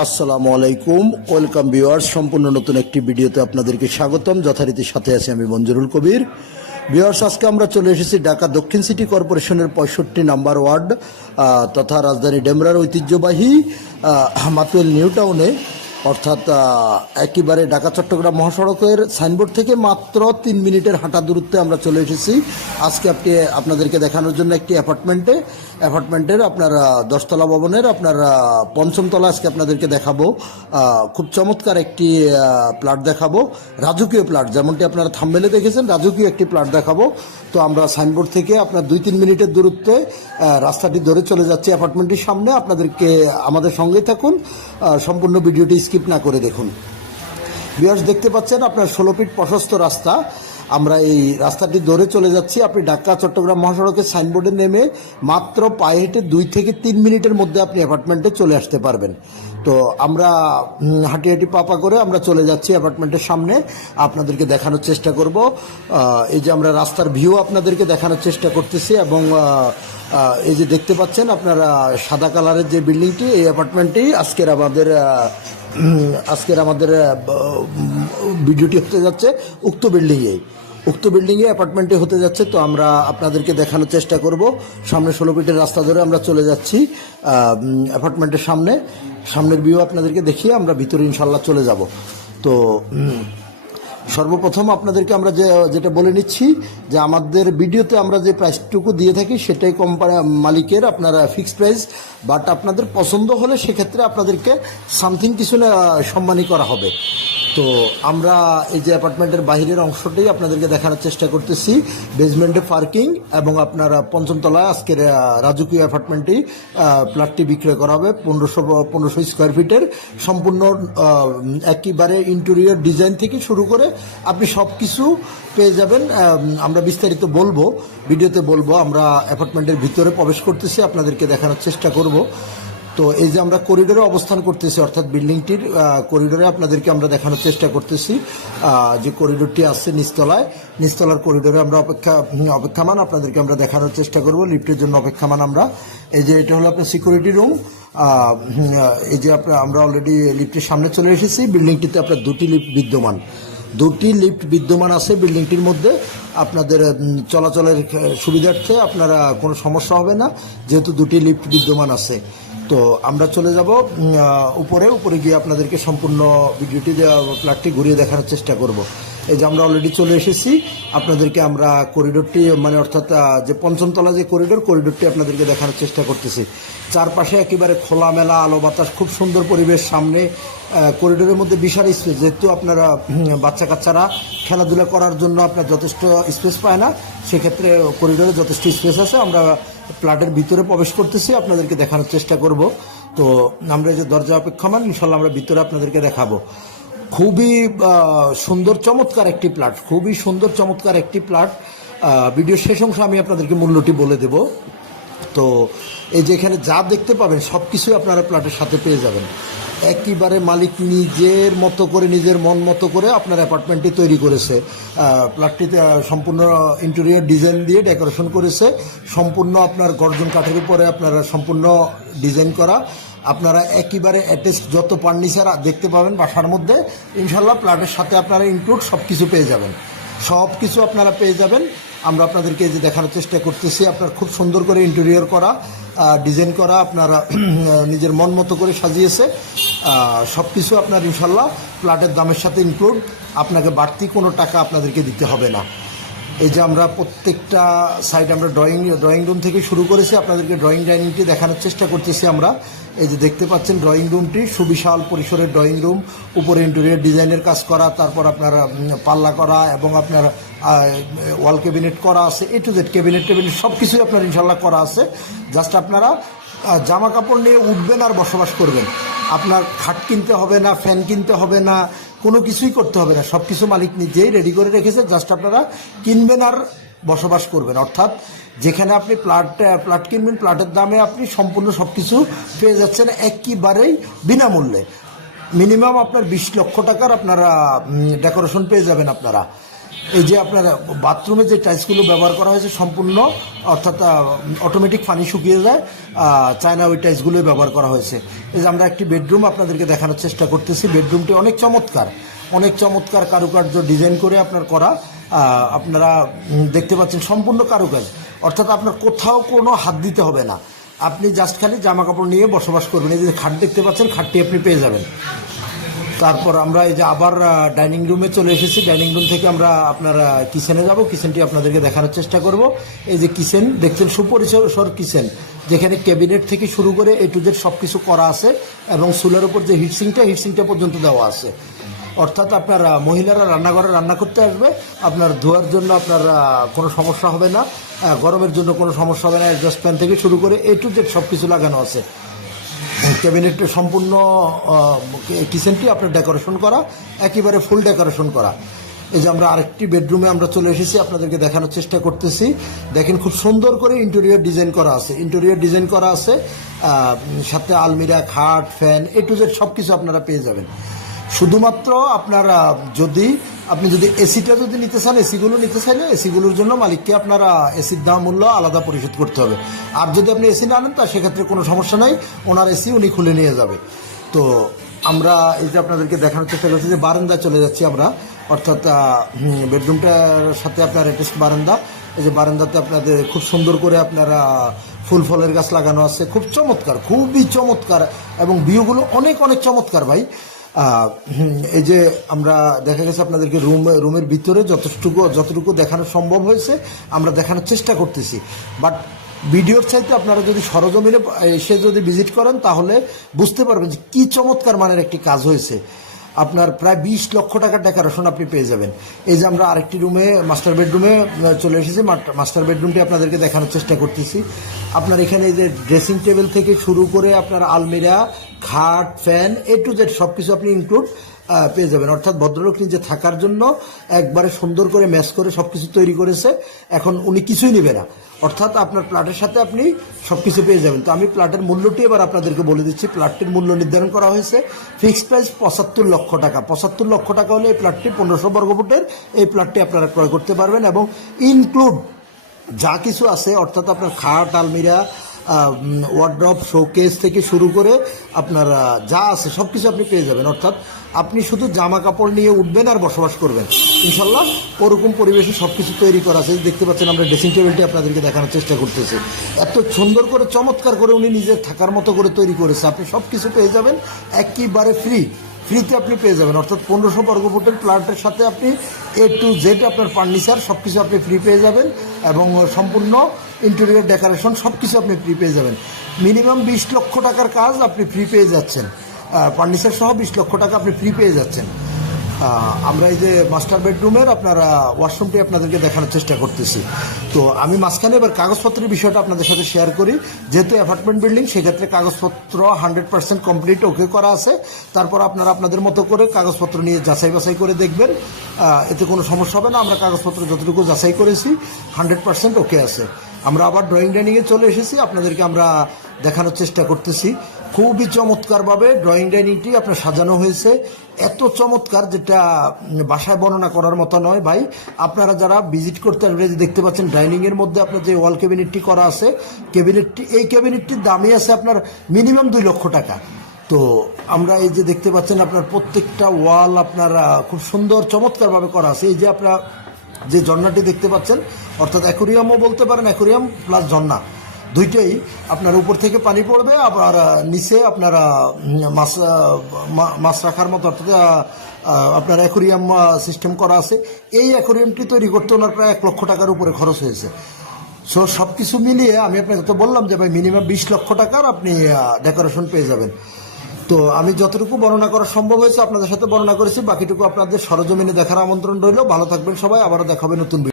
আসসালামু আলাইকুম, welcome viewers. সম্পূর্ণ নতুন একটি ভিডিওতে আপনাদেরকে স্বাগতম। যথারীতি সাথে আছি আমি মঞ্জুরুল কবির। ভিউয়ার্স, আজকে আমরা চলে এসেছি ঢাকা দক্ষিণ সিটি কর্পোরেশনের 65 নম্বর ওয়ার্ড তথা রাজধানী ডেমরার ঐতিহ্যবাহী মাতুয়েল নিউ টাউনে, অর্থাৎ একেবারে ঢাকা চট্টগ্রাম মহাসড়কের সাইনবোর্ড থেকে মাত্র 3 মিনিটের হাঁটা দূরত্বে আমরা চলে এসেছি আজকে আপনাদেরকে দেখানোর জন্য একটি অ্যাপার্টমেন্টের আপনার 10তলা ভবনের আপনার 5ম তলা আজকে আপনাদেরকে দেখাবো। খুব চমৎকার একটি প্লট দেখাবো, রাজকীয় প্লট, যেমনটি আপনারা থাম্বনেলে দেখেছেন, রাজকীয় একটি প্লট দেখাবো। তো আমরা সাইনবোর্ড থেকে আপনার 2-3 মিনিটের দূরত্বে রাস্তাটি ধরে চলে যাচ্ছি অ্যাপার্টমেন্টটির সামনে। আপনাদেরকে আমাদের সঙ্গেই থাকুন, সম্পূর্ণ ভিডিওটি স্কিপ না করে দেখুন। ভিউয়ার্স, দেখতে পাচ্ছেন আপনার 16 ফিট প্রশস্ত রাস্তা। আমরা এই রাস্তাটি ধরে চলে যাচ্ছি। আপনি ঢাকা চট্টগ্রাম মহাসড়কের সাইনবোর্ডে নেমে মাত্র পায়ে হেঁটে 2 থেকে 3 মিনিটের মধ্যে আপনি অ্যাপার্টমেন্টে চলে আসতে পারবেন। তো আমরা হাঁটি পা করে আমরা চলে যাচ্ছি অ্যাপার্টমেন্টের সামনে। আপনাদেরকে দেখানোর চেষ্টা করব, এই যে আমরা রাস্তার ভিউ আপনাদেরকে দেখানোর চেষ্টা করতেছি। এবং এই যে দেখতে পাচ্ছেন আপনারা সাদা কালারের যে বিল্ডিংটি, এই অ্যাপার্টমেন্টটি আজকের আমাদের ভিডিওটি হতে যাচ্ছে উক্ত বিল্ডিংয়ে অ্যাপার্টমেন্টে হতে যাচ্ছে। তো আমরা আপনাদেরকে দেখানোর চেষ্টা করব। সামনে 16 ফিটের রাস্তা ধরে আমরা চলে যাচ্ছি অ্যাপার্টমেন্টের সামনের ভিউ আপনাদেরকে দেখিয়ে আমরা ভিতরে ইনশাল্লাহ চলে যাব। তো সর্বপ্রথম আপনাদেরকে আমরা যেটা বলে নিচ্ছি যে আমাদের ভিডিওতে আমরা যে প্রাইসটুকু দিয়ে থাকি সেটাই কোম্পানি মালিকের আপনারা ফিক্সড প্রাইস, বাট আপনাদের পছন্দ হলে সেক্ষেত্রে আপনাদেরকে সামথিং কিছু সম্মানী করা হবে। তো আমরা এই যে অ্যাপার্টমেন্টের বাহিরের অংশটাই আপনাদেরকে দেখানোর চেষ্টা করতেছি। বেসমেন্টে পার্কিং এবং আপনারা 5ম তলায় আজকের রাজকীয় অ্যাপার্টমেন্টটি প্লটটি বিক্রয় করা হবে 1500 স্কোয়ার ফিটের। সম্পূর্ণ একেবারে ইন্টেরিয়র ডিজাইন থেকে শুরু করে আপনি সব কিছু পেয়ে যাবেন। আমরা বিস্তারিত ভিডিওতে বলবো। আমরা অ্যাপার্টমেন্টের ভিতরে প্রবেশ করতেছি, আপনাদেরকে দেখানোর চেষ্টা করব। তো এই যে আমরা করিডোরে অবস্থান করতেছি, অর্থাৎ বিল্ডিংটির করিডোরে আপনাদেরকে আমরা দেখানোর চেষ্টা করতেছি। যে করিডোরটি আসছে নিচতলার করিডোরে আমরা অপেক্ষামান আপনাদেরকে আমরা দেখানোর চেষ্টা করব। লিফটের জন্য অপেক্ষামান আমরা। এই যে এটা হলো আপনার সিকিউরিটি রুম। এই যে আমরা অলরেডি লিফটের সামনে চলে এসেছি। বিল্ডিংটিতে আপনার 2টি লিফট বিদ্যমান আছে বিল্ডিংটির মধ্যে। আপনাদের চলাচলের সুবিধার্থে আপনারা কোনো সমস্যা হবে না, যেহেতু 2টি লিফট বিদ্যমান আছে। তো আমরা চলে যাব উপরে গিয়ে আপনাদেরকে সম্পূর্ণ ভিডিওটি ফ্ল্যাটটি ঘুরিয়ে দেখানোর চেষ্টা করব। এই যে আমরা অলরেডি চলে এসেছি। আপনাদেরকে আমরা করিডোরটি অর্থাৎ যে 5ম তলা যে করিডোরটি আপনাদেরকে দেখানোর চেষ্টা করতেছি। চারপাশে একেবারে খোলামেলা আলো বাতাস, খুব সুন্দর পরিবেশ। সামনে করিডোরের মধ্যে বিশাল স্পেস, যেহেতু আপনারা বাচ্চা কাচ্চারা খেলাধুলা করার জন্য আপনার যথেষ্ট স্পেস পায় না, সেক্ষেত্রে করিডোরে যথেষ্ট স্পেস আছে। আমরা ফ্ল্যাটের ভিতরে প্রবেশ করতেছি, আপনাদেরকে দেখানোর চেষ্টা করব। তো আমরা যে দরজা অপেক্ষমান, ইনশাল্লাহ আমরা ভিতরে আপনাদেরকে দেখাবো। খুবই সুন্দর চমৎকার একটি প্লট। ভিডিও শেষ অংশে আমি আপনাদেরকে মূল্যটি বলে দেব। তো এই যে এখানে যা দেখতে পাবেন সব কিছুই আপনারা প্লটের সাথে পেয়ে যাবেন। একেবারে মালিক নিজের মতো করে, নিজের মন মতো করে আপনার অ্যাপার্টমেন্টটি তৈরি করেছে। প্লটটিতে সম্পূর্ণ ইন্টেরিয়র ডিজাইন দিয়ে ডেকোরেশন করেছে। সম্পূর্ণ আপনার গর্জন কাঠের উপরে আপনারা সম্পূর্ণ ডিজাইন করা। আপনারা একেবারে অ্যাটাচড যত ফার্নিচার দেখতে পাবেন বাসার মধ্যে, ইনশাল্লাহ প্লটের সাথে আপনারা ইনক্লুড সব কিছু পেয়ে যাবেন। আমরা আপনাদেরকে যে দেখানোর চেষ্টা করতেছি, আপনার খুব সুন্দর করে ইন্টেরিয়র করা, ডিজাইন করা, আপনারা নিজের মন মতো করে সাজিয়েছে। সব কিছু আপনার ইনশাল্লাহ প্লটের দামের সাথে ইনক্লুড, আপনাকে বাড়তি কোনো টাকা আপনাদেরকে দিতে হবে না। এই যে আমরা প্রত্যেকটা সাইড আমরা ড্রয়িং রুম থেকে শুরু করেছি, আপনাদেরকে ডাইনিংটি দেখানোর চেষ্টা করতেছি আমরা। এই যে দেখতে পাচ্ছেন ড্রয়িং রুমটি, সুবিশাল পরিসরের ড্রয়িং রুম, উপরে ইন্টেরিয়র ডিজাইনের কাজ করা, তারপর আপনার পাল্লা করা এবং আপনার ওয়াল ক্যাবিনেট করা আছে। A to Z ক্যাবিনেট সব কিছুই আপনার ইনশাল্লাহ করা আছে। জাস্ট আপনারা জামা কাপড় নিয়ে উঠবেন আর বসবাস করবেন। আপনার খাট কিনতে হবে না, ফ্যান কিনতে হবে না, কোনো কিছুই করতে হবে না। সব কিছু মালিক নিজেই রেডি করে রেখেছে, জাস্ট আপনারা কিনবেন আর বসবাস করবেন। অর্থাৎ যেখানে আপনি প্লট কিনবেন, প্লটের দামে আপনি সম্পূর্ণ সব কিছু পেয়ে যাচ্ছেন একেবারেই বিনামূল্যে। মিনিমাম আপনার 20 লক্ষ টাকার আপনারা ডেকোরেশন পেয়ে যাবেন আপনারা। এই যে আপনার বাথরুমে যে টাইলসগুলো ব্যবহার করা হয়েছে সম্পূর্ণ, অর্থাৎ অটোমেটিক পানি শুকিয়ে যায়, চায়না ওই টাইলসগুলো ব্যবহার করা হয়েছে। এই যে আমরা একটি বেডরুম আপনাদেরকে দেখানোর চেষ্টা করতেছি। বেডরুমটি অনেক চমৎকার কারুকার্য ডিজাইন করে আপনার করা। আপনারা দেখতে পাচ্ছেন সম্পূর্ণ কারুকাজ, অর্থাৎ আপনার কোথাও কোনো হাত দিতে হবে না, আপনি জাস্ট খালি জামা কাপড় নিয়ে বসবাস করবেন। এই যে খাট দেখতে পাচ্ছেন, খাটটি আপনি পেয়ে যাবেন। তারপর আমরা এই যে আবার ডাইনিং রুমে চলে এসেছি। ডাইনিং রুম থেকে আমরা আপনার কিচেনে যাব, কিচেনটি আপনাদেরকে দেখানোর চেষ্টা করব। এই যে কিচেন দেখছেন, সুপরিসর কিচেন, যেখানে ক্যাবিনেট থেকে শুরু করে এ টু জেড সব কিছু করা আছে, এবং চুলার উপর যে হিটসিংটা পর্যন্ত দেওয়া আছে। অর্থাৎ আপনার মহিলারা রান্নাঘরে রান্না করতে আসবে, আপনার ধোয়ার জন্য আপনার কোনো সমস্যা হবে না, গরমের জন্য কোনো সমস্যা হবে না। অ্যাডজাস্ট ফ্যান থেকে শুরু করে এ টু জেড সব কিছু লাগানো আছে। ক্যাবিনেটে সম্পূর্ণ কিচেনটি আপনার ডেকোরেশন করা, একেবারে ফুল ডেকোরেশন করা। এই যে আমরা আরেকটি বেডরুমে আমরা চলে এসেছি, আপনাদেরকে দেখানোর চেষ্টা করতেছি। দেখেন খুব সুন্দর করে ইন্টেরিয়র ডিজাইন করা আছে, সাথে আলমিরা, খাট, ফ্যান, এ টু জেড সব কিছু আপনারা পেয়ে যাবেন। শুধুমাত্র আপনারা আপনি যদি এসিটা নিতে চান, এসিগুলো নিতে চাইলে এসিগুলোর জন্য মালিককে আপনারা এসির দাম মূল্য আলাদা পরিশোধ করতে হবে। আর যদি আপনি এসি না আনেন, তা সেক্ষেত্রে কোনো সমস্যা নাই, ওনার এসি উনি খুলে নিয়ে যাবে। তো আমরা এই যে আপনাদেরকে দেখানোর চেষ্টা করছি যে বারান্দায় চলে যাচ্ছি আমরা, অর্থাৎ বেডরুমটার সাথে আপনার অ্যাটাচড বারান্দা। এই যে বারান্দাতে আপনাদের খুব সুন্দর করে আপনারা ফুল ফলের গাছ লাগানো আছে, খুবই চমৎকার, এবং ভিউগুলো অনেক চমৎকার ভাই। এই যে আমরা দেখা গেছে আপনাদেরকে রুমের ভিতরে যতটুকু দেখানো সম্ভব হয়েছে আমরা দেখানোর চেষ্টা করতেছি। বাট ভিডিওর চাইতে আপনারা যদি সরজমিনে এসে ভিজিট করেন, তাহলে বুঝতে পারবেন যে কি চমৎকার মানের একটি কাজ হয়েছে। আপনার প্রায় 20 লক্ষ টাকার ডেকোরেশন আপনি পেয়ে যাবেন। এই যে আমরা আরেকটি মাস্টার বেডরুমে চলে এসেছি। মাস্টার বেডরুমটি আপনাদেরকে দেখানোর চেষ্টা করতেছি। আপনার এখানে এই যে ড্রেসিং টেবিল থেকে শুরু করে আপনার আলমিরা, খাট, ফ্যান, এ টু জেড সব কিছু আপনি ইনক্লুড পেয়ে যাবেন। অর্থাৎ ভদ্রলোক নিজে থাকার জন্য একবারে সুন্দর করে ম্যাচ করে সবকিছু তৈরি করেছে। এখন উনি কিছুই নেবে না, অর্থাৎ আপনার প্লটের সাথে আপনি সবকিছু পেয়ে যাবেন। তো আমি প্লটের মূল্যটি এবার আপনাদেরকে বলে দিচ্ছি। প্লটটির মূল্য নির্ধারণ করা হয়েছে ফিক্সড প্রাইস 75 লক্ষ টাকা। 75 লক্ষ টাকা হলে এই প্লটটি 1500 বর্গফুটের এই প্লটটি আপনারা ক্রয় করতে পারবেন, এবং ইনক্লুড যা কিছু আছে, অর্থাৎ আপনার খাট, আলমিরা, ওয়ার্ড্রপ, শোকেস থেকে শুরু করে আপনার যা আছে সব কিছু আপনি পেয়ে যাবেন। অর্থাৎ আপনি শুধু জামা কাপড় নিয়ে উঠবেন আর বসবাস করবেন, ইনশাল্লাহ ওরকম পরিবেশে সব কিছু তৈরি করা আছে। দেখতে পাচ্ছেন আমরা ড্রেসিং টেবিলটি আপনাদেরকে দেখানোর চেষ্টা করতেছি। এত সুন্দর করে চমৎকার করে উনি নিজের থাকার মতো করে তৈরি করেছে। আপনি সব কিছু পেয়ে যাবেন একেবারে ফ্রিতে আপনি পেয়ে যাবেন। অর্থাৎ 1500 বর্গফুটের প্লটের সাথে আপনি এ টু জেড আপনার ফার্নিচার সব কিছু আপনি ফ্রি পেয়ে যাবেন, এবং সম্পূর্ণ ইন্টেরিয়র ডেকোরেশন সব কিছু আপনি ফ্রি পেয়ে যাবেন। মিনিমাম 20 লক্ষ টাকার কাজ আপনি ফ্রি পেয়ে যাচ্ছেন, ফার্নিচার সহ 20 লক্ষ টাকা আপনি ফ্রি পেয়ে যাচ্ছেন। আমরা এই যে মাস্টার বেডরুমের আপনার ওয়াশরুমটি আপনাদেরকে দেখানোর চেষ্টা করতেছি। তো আমি মাঝখানে এবার কাগজপত্রের বিষয়টা আপনাদের সাথে শেয়ার করি। যেহেতু অ্যাপার্টমেন্ট বিল্ডিং, সেক্ষেত্রে কাগজপত্র 100% কমপ্লিট ওকে করা আছে। তারপর আপনারা আপনাদের মতো করে কাগজপত্র নিয়ে যাচাই বাছাই করে দেখবেন, এতে কোনো সমস্যা হবে না। আমরা কাগজপত্র যতটুকু যাচাই করেছি 100% ওকে আছে। আমরা আবার ড্রয়িং ডাইনিংয়ে চলে এসেছি, আপনাদেরকে আমরা দেখানোর চেষ্টা করতেছি। খুবই চমৎকারভাবে ড্রয়িং ডাইনিংটি আপনার সাজানো হয়েছে, এত চমৎকার যেটা বাসায় বর্ণনা করার মতো নয় ভাই। আপনারা যারা ভিজিট করতে আসবেন, দেখতে পাচ্ছেন ডাইনিংয়ের মধ্যে আপনার যে ওয়াল ক্যাবিনেটটি করা আছে, এই ক্যাবিনেটটির দামই আছে আপনার মিনিমাম 2 লক্ষ টাকা। তো আমরা এই যে দেখতে পাচ্ছেন আপনার প্রত্যেকটা ওয়াল আপনার খুব সুন্দর চমৎকারভাবে করা আছে। এই যে আপনার যে ঝর্ণাটি দেখতে পাচ্ছেন, অর্থাৎ অ্যাকোরিয়ামও বলতে পারেন, অ্যাকোরিয়াম প্লাস ঝর্ণা দুইটাই। আপনার উপর থেকে পানি পড়বে, আবার নিচে আপনার মাছ রাখার মতো, অর্থাৎ আপনার অ্যাকোরিয়াম সিস্টেম করা আছে। এই অ্যাকোরিয়ামটি তৈরি করতে ওনার প্রায় 1 লক্ষ টাকার উপরে খরচ হয়েছে। সো সব কিছু মিলিয়ে আমি আপনাকে তো বললাম যে ভাই মিনিমাম 20 লক্ষ টাকার আপনি ডেকোরেশন পেয়ে যাবেন। তো আমি যতটুকু বর্ণনা করা সম্ভব হয়েছে আপনাদের সাথে বর্ণনা করেছি, বাকিটুকু আপনাদের সরজমিনে দেখার আমন্ত্রণ রইল। ভালো থাকবেন সবাই, আবারও দেখা হবে নতুন